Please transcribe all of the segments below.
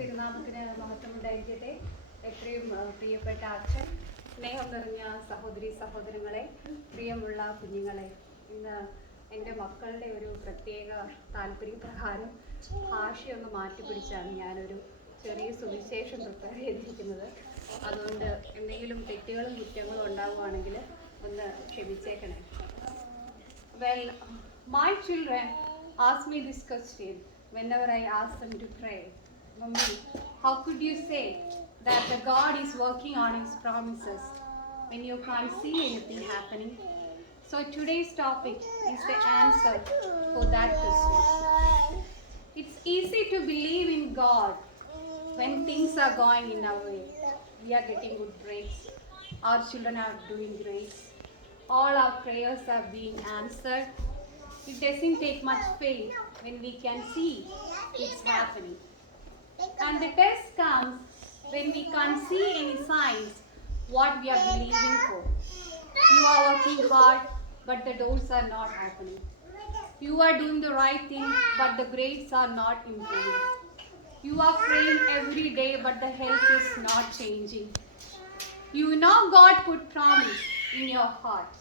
തിരുനാമത്തിന് മഹത്വമുണ്ടായിരിക്കട്ടെ. എത്രയും പ്രിയപ്പെട്ട അച്ഛൻ, സ്നേഹം നിറഞ്ഞ സഹോദരി സഹോദരങ്ങളെ, പ്രിയമുള്ള കുഞ്ഞുങ്ങളെ, ഇന്ന് എൻ്റെ മക്കളുടെ ഒരു പ്രത്യേക താല്പര്യപ്രകാരം ഭാഷയൊന്ന് മാറ്റിപ്പിടിച്ചാണ് ഞാനൊരു ചെറിയ സുവിശേഷം പ്രിപ്പയർ ചെയ്തിരിക്കുന്നത്. അതുകൊണ്ട് എന്തെങ്കിലും തെറ്റുകളും കുറ്റങ്ങളും ഉണ്ടാവുകയാണെങ്കിൽ ഒന്ന് ക്ഷമിച്ചേക്കണേ. Well, my children ask me this question whenever I ask them to pray. Mummy, how could you say that the God is working on His promises when you can't see anything happening? So today's topic is the answer for that question. It's easy to believe in God when things are going in our way. We are getting good grades. Our children are doing great. All our prayers are being answered. It doesn't take much faith when we can see it's happening. And the test comes when we can't see any signs what we are believing for. You are working hard, but the doors are not opening. You are doing the right thing, but the grades are not improving. You are praying every day, but the health is not changing. You know God put promise in your heart.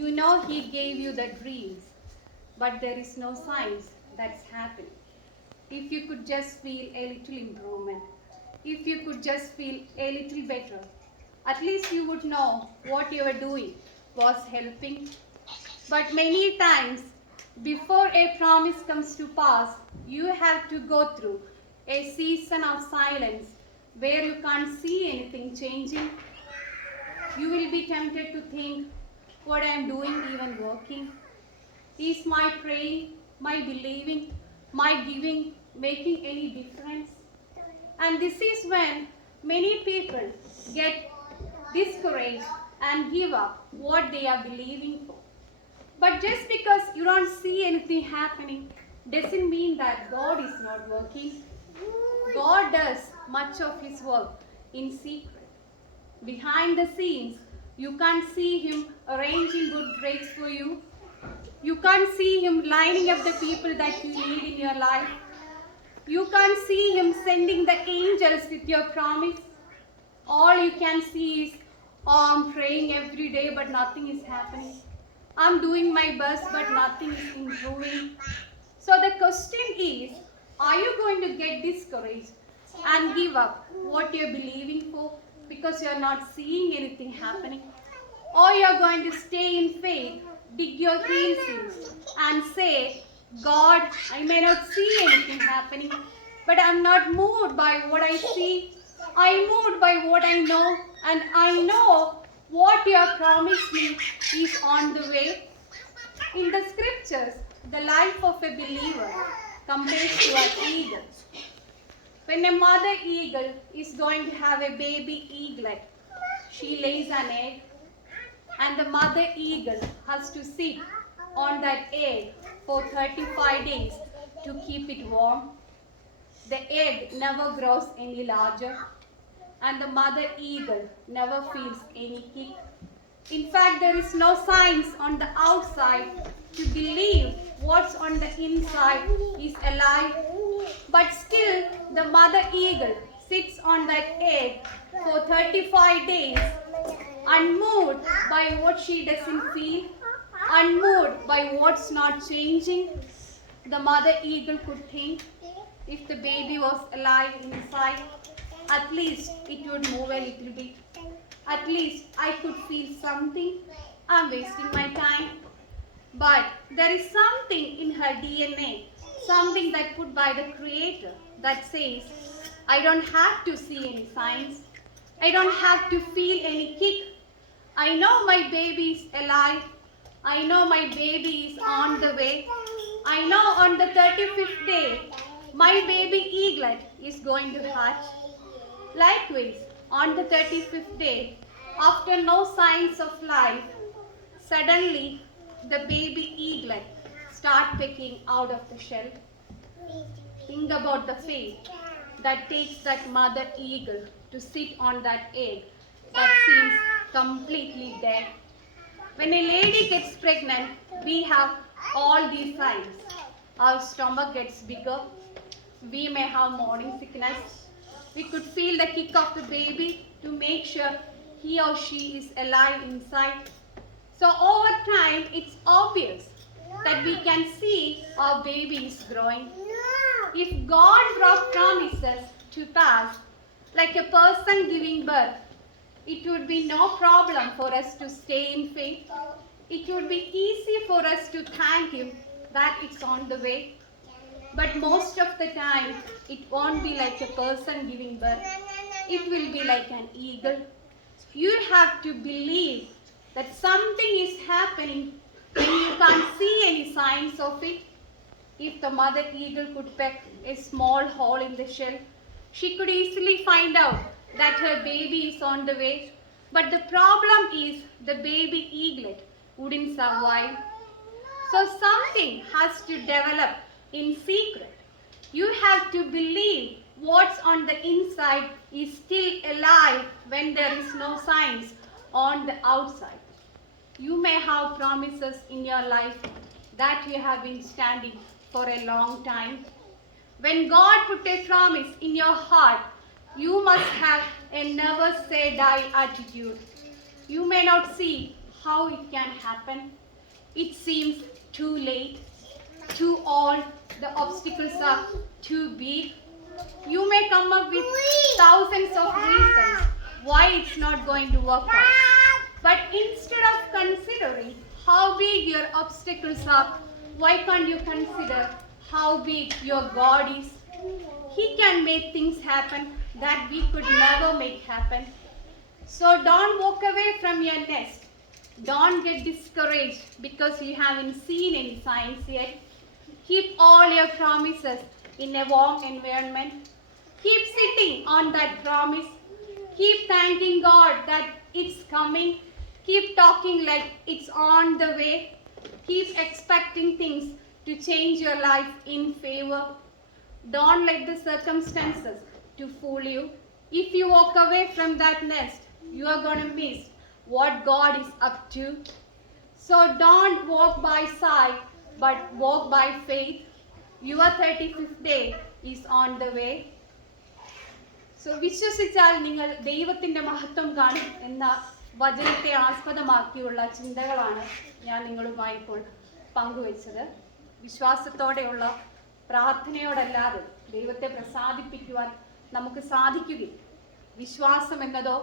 You know He gave you the dreams, but there is no signs that's happening. If you could just feel a little improvement, if you could just feel a little better, at least you would know what you were doing was helping. But many times, before a promise comes to pass, you have to go through a season of silence where you can't see anything changing. You will be tempted to think, what I am doing even working? Is my praying, my believing, my giving making any difference? And this is when many people get discouraged and give up what they are believing for. But just because you don't see anything happening doesn't mean that God is not working. God does much of His work in secret. Behind the scenes, you can't see Him arranging good grades for you. You can't see Him lining up the people that you need in your life. You can't see Him sending the angels with your promise. All you can see is, oh, I'm praying every day, but nothing is happening. I'm doing my best, but nothing is improving. So the question is, are you going to get discouraged and give up what you're believing for because you're not seeing anything happening? Or you're going to stay in faith, dig your heels in, and say, God, I may not see anything happening, but I'm not moved by what I see. I'm moved by what I know, and I know what you have promised me is on the way. In the scriptures, the life of a believer compares to an eagle. When a mother eagle is going to have a baby eaglet, she lays an egg, and the mother eagle has to sit on that egg for 35 days to keep it warm. The egg never grows any larger, and the mother eagle never feels any kick. In fact, there is no signs on the outside to believe what's on the inside is alive. But still, the mother eagle sits on that egg for 35 days, unmoved by what she doesn't feel, unmoved by what's not changing. The mother eagle could think, if the baby was alive inside, at least it would move a little bit. At least I could feel something. I'm wasting my time. But there is something in her DNA, something that put by the Creator that says, I don't have to see any signs. I don't have to feel any kick. I know my baby is alive. I know my baby is on the way. I know on the 35th day, my baby eaglet is going to hatch. Likewise, on the 35th day, after no signs of life, suddenly the baby eaglet start pecking out of the shell. Think about the faith that takes that mother eagle to sit on that egg that seems completely dead. When a lady gets pregnant, we have all these signs. Our stomach gets bigger. We may have morning sickness. We could feel the kick of the baby to make sure he or she is alive inside. So over time, it's obvious that we can see our baby is growing. If God brought promises to pass, like a person giving birth, it would be no problem for us to stay in faith. It would be easy for us to thank Him that it's on the way. But most of the time, it won't be like a person giving birth. It will be like an eagle. You have to believe that something is happening when you can't see any signs of it. If the mother eagle could peck a small hole in the shell, she could easily find out that her baby is on the way. But the problem is the baby eaglet wouldn't survive. So something has to develop in secret. You have to believe what's on the inside is still alive when there is no signs on the outside. You may have promises in your life that you have been standing for a long time. When God put a promise in your heart, you must have a never say die attitude. You may not see how it can happen. It seems too late, too old, the obstacles are too big. You may come up with thousands of reasons why it's not going to work out. But instead of considering how big your obstacles are, why can't you consider how big your God is? He can make things happen that we could never make happen. So don't walk away from your nest. Don't get discouraged because you haven't seen any signs yet. Keep all your promises in a warm environment. Keep sitting on that promise. Keep thanking God that it's coming. Keep talking like it's on the way. Keep expecting things to change your life in favor. Don't let the circumstances to fool you. If you walk away from that nest, you are going to miss what God is up to. So don't walk by sight, but walk by faith. Your 35th day is on the way. So വിശ്വസിച്ചാൽ നിങ്ങൾ ദൈവത്തിന്റെ മഹത്വം കാണും എന്ന വചനത്തെ ആസ്പദമാക്കിയുള്ള ചിന്തകളാണ് ഞാൻ നിങ്ങളുമായി ഇപ്പോൾ പങ്കുവച്ചത്. വിശ്വാസത്തോടെയുള്ള പ്രാർത്ഥനയോടല്ലാതെ ദൈവത്തെ പ്രസാദിപ്പിക്കുവാൻ നമുക്ക് സാധിക്കുകയില്ല. വിശ്വാസം എന്നതോ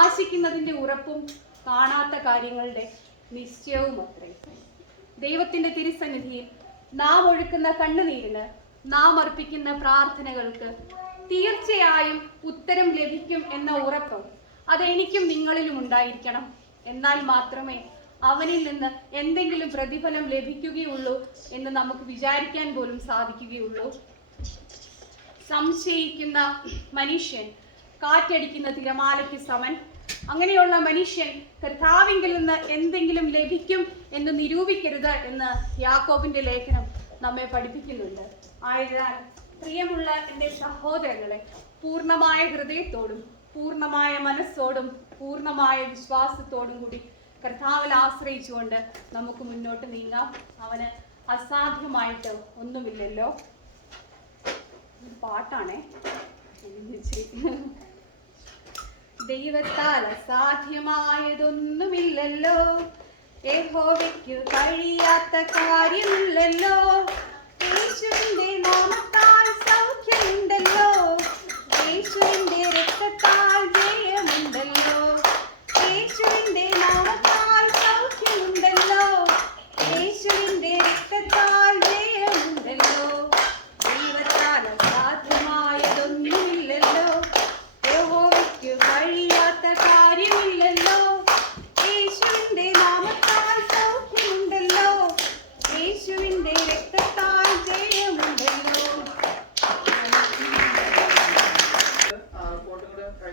ആശിക്കുന്നതിൻ്റെ ഉറപ്പും കാണാത്ത കാര്യങ്ങളുടെ നിശ്ചയവും അത്രേ. ദൈവത്തിൻ്റെ തിരുസന്നിധിയിൽ നാം ഒഴുക്കുന്ന കണ്ണുനീരിന്, നാം അർപ്പിക്കുന്ന പ്രാർത്ഥനകൾക്ക് തീർച്ചയായും ഉത്തരം ലഭിക്കും എന്ന ഉറപ്പ് അതെനിക്കും നിങ്ങളിലും ഉണ്ടായിരിക്കണം. എന്നാൽ മാത്രമേ അവനിൽ നിന്ന് എന്തെങ്കിലും പ്രതിഫലം ലഭിക്കുകയുള്ളൂ എന്ന് നമുക്ക് വിചാരിക്കാൻ പോലും സാധിക്കുകയുള്ളൂ. സംശയിക്കുന്ന മനുഷ്യൻ കാറ്റടിക്കുന്ന തിരമാലയ്ക്ക് സമൻ. അങ്ങനെയുള്ള മനുഷ്യൻ കർത്താവിങ്കിൽ നിന്ന് എന്തെങ്കിലും ലഭിക്കും എന്ന് നിരൂപിക്കരുത് എന്ന് യാക്കോബിന്റെ ലേഖനം നമ്മെ പഠിപ്പിക്കുന്നുണ്ട്. ആയതിനാൽ പ്രിയമുള്ള എൻ്റെ സഹോദരങ്ങളെ, പൂർണ്ണമായ ഹൃദയത്തോടും പൂർണ്ണമായ മനസ്സോടും പൂർണ്ണമായ വിശ്വാസത്തോടും കൂടി കർത്താവിൽ ആശ്രയിച്ചുകൊണ്ട് നമുക്ക് മുന്നോട്ട് നീങ്ങാം. അവന് അസാധ്യമായിട്ട് ഒന്നുമില്ലല്ലോ. പാട്ടാണേ. ദൈവത്താൽ അസാധ്യമായതൊന്നുമില്ലല്ലോ, യഹോവയ്ക്ക് കഴിയാത്ത കാര്യമില്ലല്ലോ. യേശുവിന്റെ നാമത്തിൽ